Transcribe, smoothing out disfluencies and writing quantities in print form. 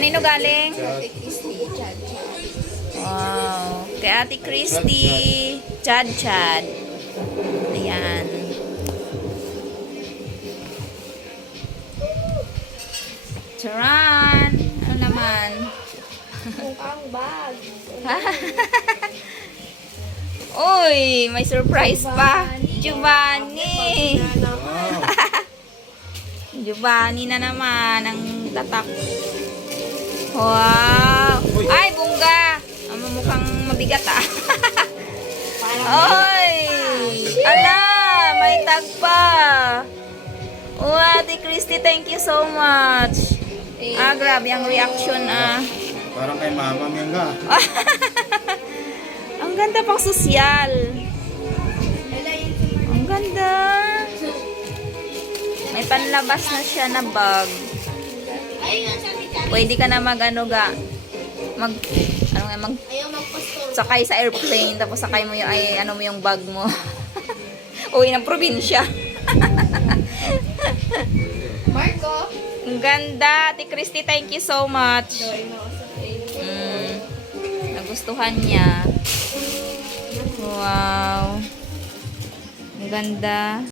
Kanino galing? Chad. Wow. Kay Ate Christy. Chad, Chad. Ayan. Charan! Ano naman? Mukhang bag. Uy! May surprise pa. Giovanni! Wow. Giovanni na naman ang tatak. Wow! Ay, bungga! Mukhang mabigat ah. Oy! Ala! May tag pa! Oh, Ate Christy, thank you so much. Grabe ang reaction ah. Parang kay mama Miyangga. Ang ganda pang sosyal. Ang ganda. May panlabas na siya na bag. Pwede ka na mag-ano ga. Sakay sa airplane tapos sakay mo yung ano mo yung bag mo. Uwi ng probinsya. Marco. Ang ganda. Ate Christy, thank you so much. Nagustuhan niya. Wow. Ang ganda.